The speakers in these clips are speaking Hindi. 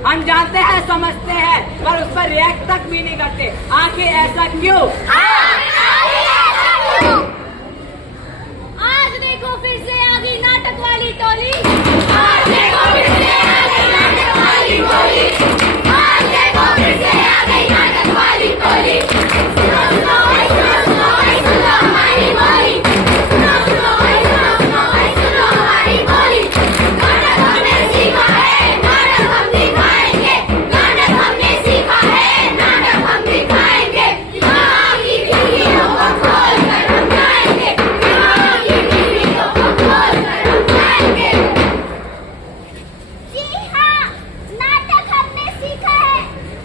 हम जानते हैं, समझते हैं, पर उस पर रिएक्ट तक भी नहीं करते। आखिर ऐसा क्यों? आज देखो फिर से आ गई नाटक वाली टोली। आज देखो फिर से आ गई नाटक वाली टोली। आज देखो फिर से आ गई नाटक वाली टोली। सुनो सुनो सुनो सुनो सुनो हमारी बोली। सुनो सुनो सुनो सुनो सुनो हमारी बोली। नाटक हमने सीखा है, नाटक हम दिखाएंगे। नाटक हमने सीखा है, नाटक हम दिखाएंगे। यहाँ की खिड़कियों को खोल कर हम जाएंगे। यहाँ की खिड़कियों को खोल कर हम जाएंगे। जी हाँ, नाटक हमने सीखा है,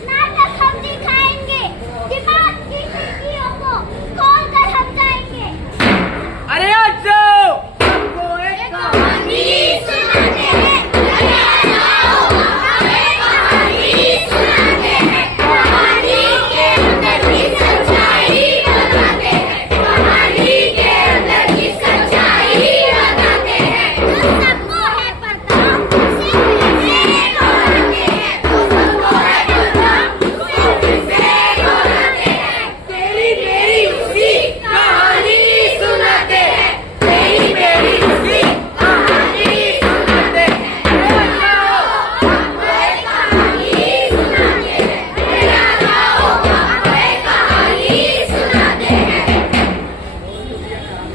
नाटक हम दिखाएंगे। दिमाग की खिड़कियों को खोल कर हम जाएंगे। अरे जो हमको एक कहानी सुनाते हैं। अरे आओ, हमें कहानी सुनाते हैं। कहानी के अंदर की सच्चाई बताते हैं। कहानी के अंदर की सच्चाई बताते हैं। जो सबको है पता, सिर्फ से दोहराते हैं। जो सबको है पता, सिर्फ से दोहराते हैं। तेरी मेरी उसी कहानी सुनाते हैं। तेरी मेरी उसी कहानी सुनाते हैं। हमको एक कहानी सुनाते हैं। मेरा गाओ हमको एक कहानी सुनाते हैं।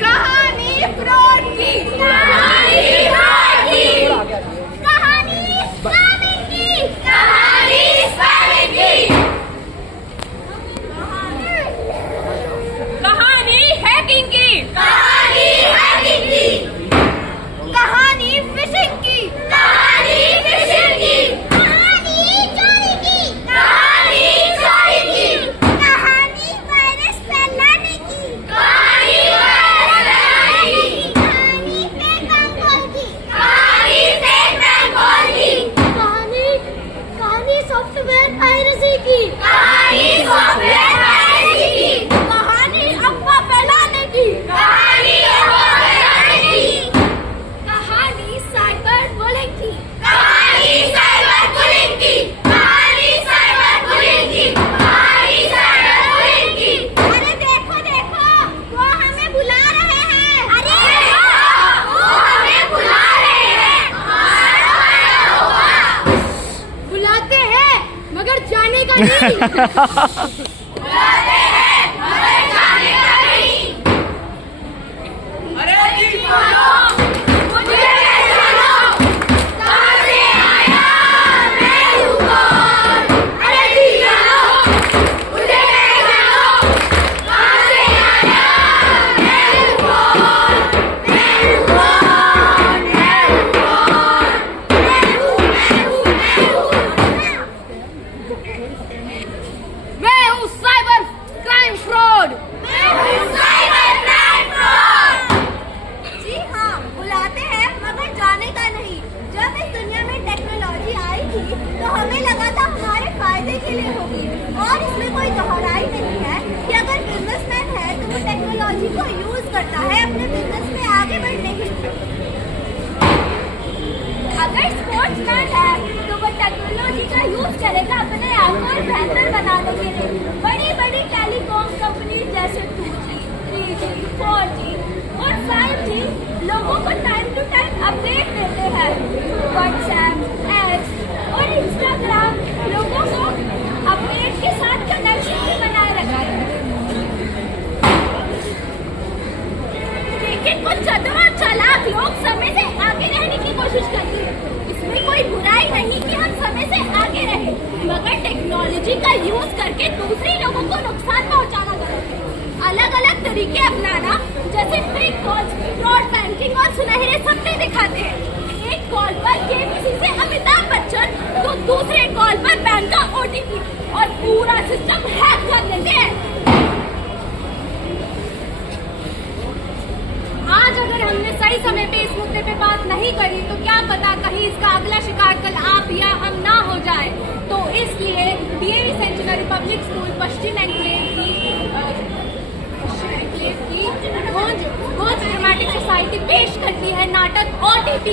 कहानी फ्रॉड की, कहानी फ्रॉड की, कहानी स्पैमिंग की, कहानी स्पैमिंग की, कहानी हैकिंग की, कहानी हैकिंग की, कहानी फिशिंग की, कहानी फिशिंग की, कहानी चोरी की, कहानी चोरी की, कहानी वायरस फैलाने की, कहानी वायरस फैलाने की, कहानी फेक बैंक कॉल की, कहानी फेक बैंक कॉल की, कहानी सॉफ्टवेयर पायरेसी की, कहानी सॉफ्टवेयर पायरेसी की, कहानी अफवाह फैलाने की, कहानी अफवाह फैलाने की, कहानी साइबर बुलिंग की, कहानी साइबर बुलिंग की, कहानी साइबर बुलिंग की, कहानी साइबर बुलिंग की। अरे देखो देखो, वो हमें बुला रहे हैं। अरे वो हमें बुला रहे हैं। बुलाते हैं मगर जाने का नहीं। बुलाते हैं मगर जाने का नहीं। अरे जी बोलो, मुझे पहचानो, कहाँ से आया, मैं हूँ कौन? अरे जी बोलो, मुझे पहचानो, कहाँ से आया, मैं हूँ कौन? मैं हूँ कौन? मैं हूँ कौन? मैं हूँ साइबर क्राइम फ्रॉड। मैं हूँ साइबर क्राइम फ्रॉड। जी हाँ, बुलाते हैं मगर जाने का नहीं। जब इस दुनिया में टेक्नोलॉजी आई थी तो हमें लगा था हमारे फायदे के लिए होगी, और इसमें कोई दोहराई नहीं है कि अगर बिजनेसमैन है तो वो टेक्नोलॉजी को यूज करता है अपने बिजनेस में आगे बढ़ने के लिए। अगर स्पोर्ट्समैन है तो वो टेक्नोलॉजी का यूज करेगा अपने आप को और बेहतर बनाने के लिए। बड़ी बड़ी टेलीकॉम कंपनी जैसे 2G, 3G, 4G और 5G लोगों को टाइम टू टाइम अपडेट देते हैं। व्हाट्सएप, एक्स और इंस्टाग्राम लोगों को अपडेट के साथ कनेक्शन भी बनाए रखा है। लेकिन कुछ चतुर और चालाक लोग समय से आगे रहने की कोशिश करते हैं। इसमें कोई बुराई नहीं कि हम समय से आगे रहे, मगर टेक्नोलॉजी का यूज करके दूसरे लोगों को नुकसान पहुंचाना गलत है। तरीके अपनाना जैसे फेक कॉल्स, फ्रॉड बैंकिंग और सुनहरे सपने दिखाते हैं। एक कॉल पर केबीसी से अमिताभ बच्चन तो दूसरे कॉल पर बैंक का OTP और पूरा सिस्टम हैक कर लेते हैं। आज अगर हमने सही समय पे इस मुद्दे पे बात नहीं करी तो क्या पता कहीं इसका अगला शिकार कल आप या हम ना हो जाए। तो इसलिए DAV सेंटिनरी पब्लिक स्कूल पश्चिम एनक्लेव की होंज ड्रामेटिक सोसाइटी पेश करती है नाटक OTP।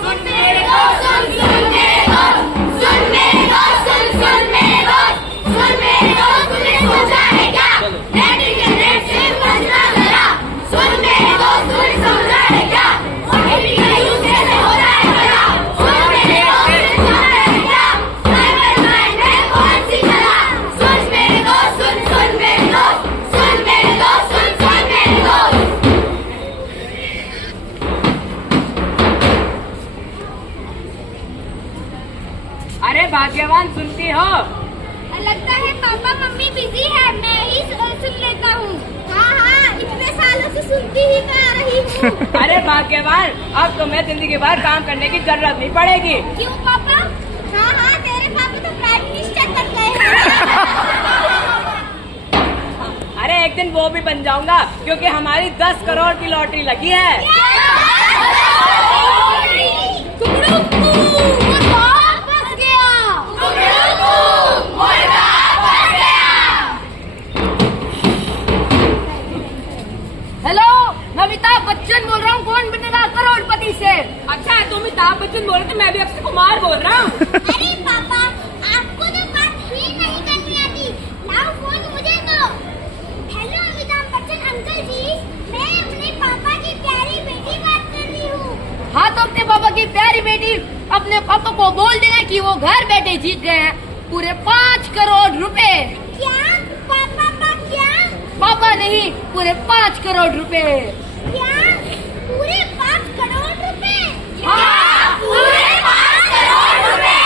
सुन मेरे दोस्त, सुन मेरे दोस्त, सुन मेरे दोस्त, सुन मेरे दोस्त, सुन मेरे दोस्त, तूने सोचा है क्या नेट इंटरनेट से बचना जरा। सुन मेरे दोस्त, तूने समझा है क्या OTP का यूज कैसे होता है भला। सुन मेरे दोस्त, तूने समझा है क्या साइबर क्राइम है कौन सी कला। सुन मेरे दोस्त, सुन मेरे दोस्त, सुन मेरे दोस्त, सुन मेरे दोस्त। अरे भाग्यवान, सुनती हो? लगता है पापा मम्मी बिजी है, मैं ही सुन लेता हूँ। हाँ, इतने सालों से सुनती ही मैं आ रही हूँ। अरे भाग्यवान, अब तुम्हें जिंदगी भर काम करने की जरूरत नहीं पड़ेगी। क्यों पापा? हाँ, तेरे पापा तो प्राइम मिनिस्टर तक गए हैं। अरे एक दिन वो भी बन जाऊंगा क्योंकि हमारी 10 करोड़ की लॉटरी लगी है। हेलो, मैं अमिताभ बच्चन बोल रहा हूँ। कौन बनेगा करोड़पति से? अच्छा, तुम अमिताभ बच्चन बोल रहे थे, मैं भी अक्षय कुमार बोल रहा हूँ। अरे पापा, आपको तो बात ही नहीं करनी आती। लाओ फोन मुझे दो। हेलो अमिताभ बच्चन अंकल जी, मैं अपने पापा की प्यारी बेटी बात कर रही हूँ। हाँ, तो अपने पापा की प्यारी बेटी अपने पापा को बोल देना कि वो घर बैठे जीत गए हैं पूरे 5 करोड़ रुपए। क्या पापा? क्या पापा नहीं, पूरे 5 करोड़ रुपए। क्या पूरे 5 करोड़ रुपए? हाँ, पूरे 5 करोड़ रुपए।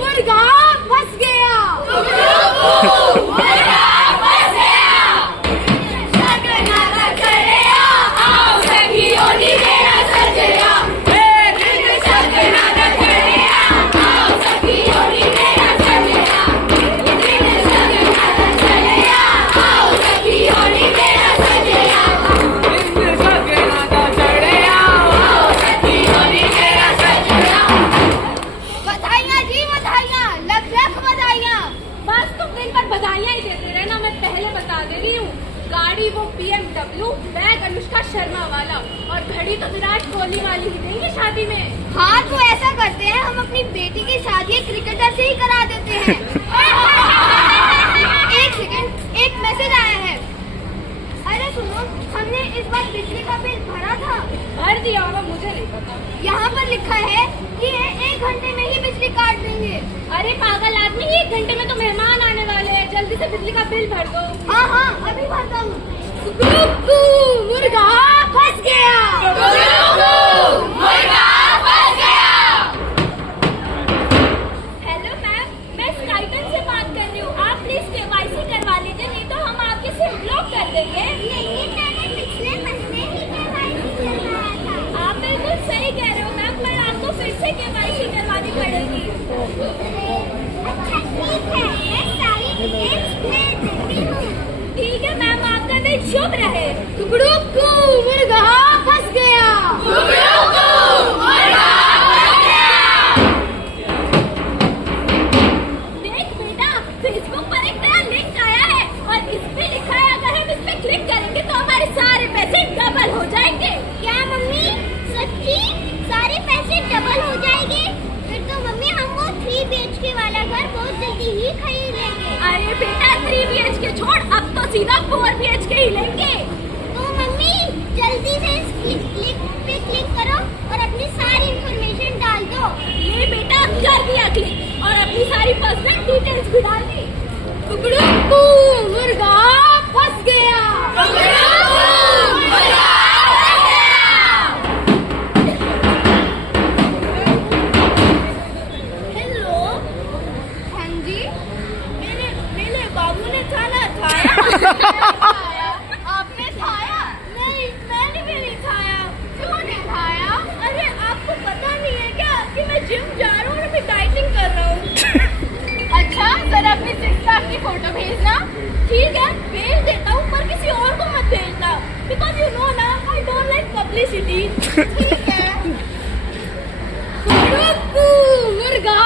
मुर्गा फंस गया। मुर्गा फंस गया। शगनागा चढ़ेया, आओ सभी ओली मेरा सजया। शगनागा चढ़ेया, आओ सभी ओली मेरा सजया। शगनागा चढ़ेया, आओ सभी ओली मेरा सजया। शगनागा चढ़ेया, आओ सभी ओली मेरा सजया। बधाइयाँ जी, बधाइयाँ, लख लख बधाइयाँ। बस तुम दिन भर बधाइयाँ ही देते रहना। मैं पहले बता दे रही हूँ, गाड़ी वो BMW, बैग अनुष्का शर्मा वाला और घड़ी तो विराट कोहली वाली ही देंगे शादी में। हाँ, तो ऐसा करते हैं, हम अपनी बेटी की शादी क्रिकेटर से ही करा देते हैं। एक सेकंड, एक मैसेज आया है। अरे सुनो, हमने इस बार बिजली का बिल भरा था। भर दिया होगा, मुझे नहीं पता। यहाँ पर लिखा है कि ये 1 घंटे में ही बिजली काट देंगे। अरे पागल आदमी, 1 घंटे में तो मेहमान आने वाले हैं, जल्दी से बिजली का बिल भर दो। हाँ, अभी भरता हूँ। मुर्गा फंस गया। मुर्गा फंस गया। हेलो मैम, मैं स्काइटन से बात कर रही हूँ। आप प्लीज KYC करवा लीजिए, नहीं तो हम आपके सिम ब्लॉक कर देंगे। नहीं, मैंने पिछले महीने ही KYC करवाया था। आप बिल्कुल सही कह रहे हो मैम, पर आपको फिर से KYC करवानी पड़ेगी। अच्छा ठीक है, मैं सारी डिटेल्स भेज देती हूँ। ठीक है मैम, आपका दिन शुभ रहे। मुर्गा फंस गया। देख बेटा, फेसबुक पर एक नया लिंक आया है और इस पे लिखा है अगर हम इस पे क्लिक करेंगे तो हमारे सारे पैसे डबल हो जाएंगे। क्या मम्मी, सच्ची सारे पैसे डबल हो जाएंगे? फिर तो मम्मी हम वो 3 BHK वाला घर बहुत जल्दी ही खरीद लेंगे। अरे बेटा, 3 BHK छोड़, अब तो सीधा 4 BHK ही लेंगे। तो मम्मी जल्दी से इस क्लिक पे क्लिक करो और अपनी सारी इंफॉर्मेशन डाल दो। ये बेटा कर दिया क्लिक और अपनी सारी पर्सनल डिटेल्स भी डाल दी। मुर्गा फंस गया। हेलो, हाँ जी, मेरे बाबू ने आपने खाया? नहीं, मैंने भी नहीं खाया। क्यों नहीं खाया? अरे आपको पता नहीं है क्या कि मैं जिम जा रहा हूँ और अभी डाइटिंग कर रहा हूँ। अच्छा, जरा अपनी सिक्स पैक की फोटो भेजना। ठीक है, भेज देता हूँ, पर किसी और को मत भेजना, बिकॉज यू नो ना आई डोंट लाइक पब्लिसिटी। ठीक है। मुर्गा